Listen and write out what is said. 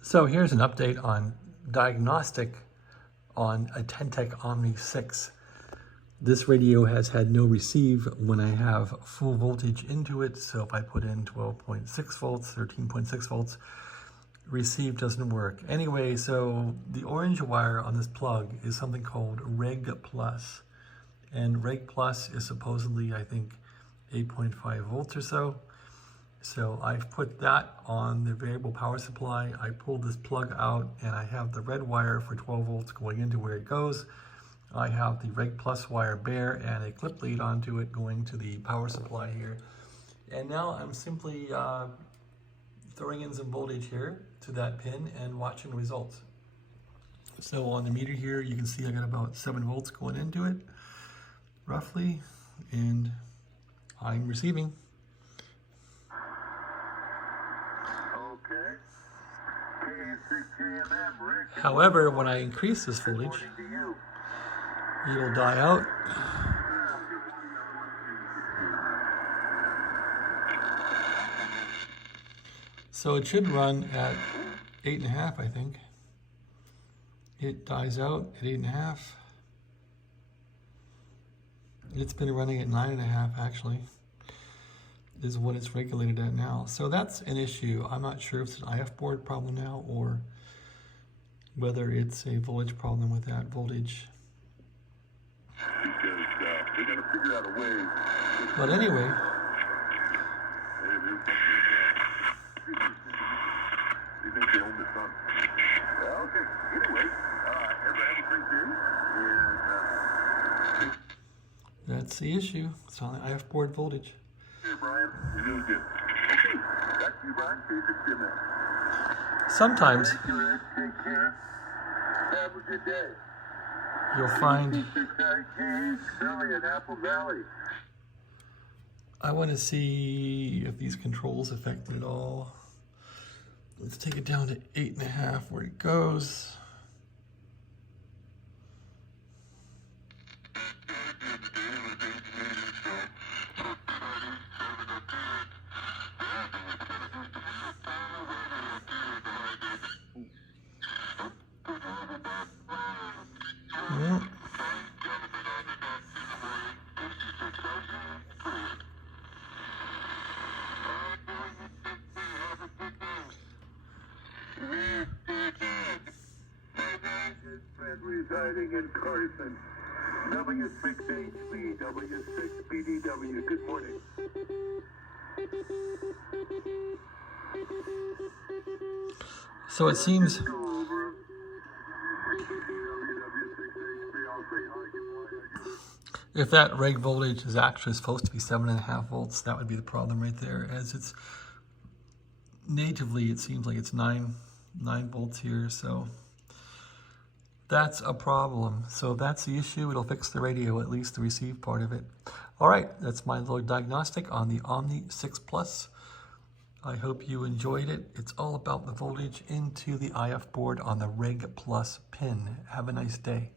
So here's an update on diagnostic on a Ten Tec Omni 6. This radio has had no receive when I have full voltage into it. So if I put in 12.6 volts, 13.6 volts, receive doesn't work. Anyway, so the orange wire on this plug is something called REG Plus. And REG Plus is supposedly, I think, 8.5 volts or so. So I've put that on the variable power supply. I pulled this plug out and I have the red wire for 12 volts going into where it goes. I have the REG Plus wire bare and a clip lead onto it going to the power supply here. And now I'm simply throwing in some voltage here to that pin and watching the results. So on the meter here, you can see I got about 7 volts going into it, roughly, and I'm receiving. However, when I increase this voltage, it'll die out. So it should run at 8.5, I think. It dies out at 8.5. It's been running at 9.5 actually, is what it's regulated at now. So that's an issue. I'm not sure if it's an IF board problem now or whether it's a voltage problem with that voltage. Because they got to figure out a way. But anyway, You think they own the sun? Okay. Anyway, everybody have a great day. And that's the issue. It's on the IF board voltage. hey, Brian, you're doing good. Okay, back to you, Brian. See you in a minute. Sometimes Take care. Have a good day. you'll find, Billy in Apple Valley. I want to see if these controls affect it at all. Let's take it down to 8.5 where it goes. Yep. Friend residing in Carson. W6HB, W6BDW. Good morning. So it seems if that reg voltage is actually supposed to be 7.5 volts, that would be the problem right there. As it's natively, it seems like it's 9 volts here. So that's a problem. So if that's the issue, it'll fix the radio, at least the receive part of it. All right, that's my little diagnostic on the Omni 6 Plus. I hope you enjoyed it. It's all about the voltage into the IF board on the REG Plus pin. Have a nice day.